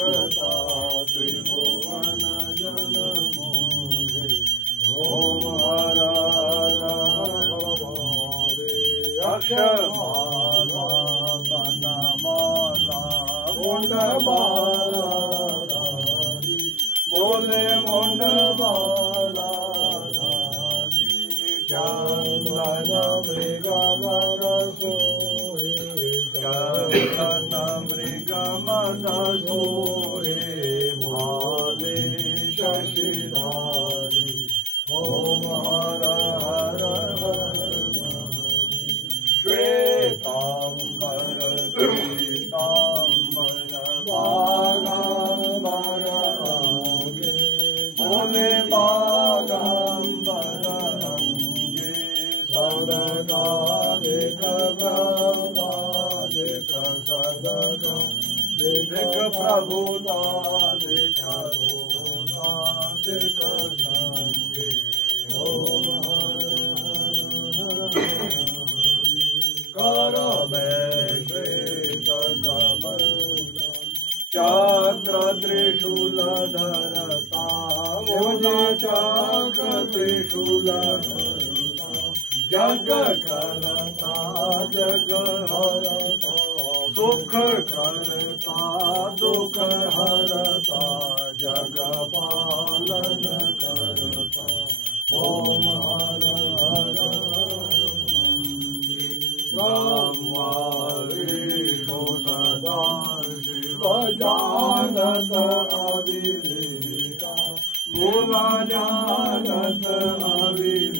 एकता त्रिभुवन जन मोहे ओम हर हर हर महादेव अक्षमाला वनमाला मुंडमाला बोले मुंडमाला चंदन मृगमद सोहे चंदन मृगमद सोहे भाले शशिधारी ओम हर हर हर श्वेतांबर पीतांबर बागांबर अंगे बोले बागांबर अंगे सदकालिक ब्रह्मादिक सदका देख प्रभुता देख भूता देख संगे ओम हर हर कर में श्वेत कमल चक्र त्रिशूल धरता शिवजी चक्र त्रिशूल धरता जग करता जग हरता सुख करता दुख हरता जग पालन करता ओम हर हर ब्रह्मा विष्णु सदा शिव जानत अविवेका मूला जानत अविवेका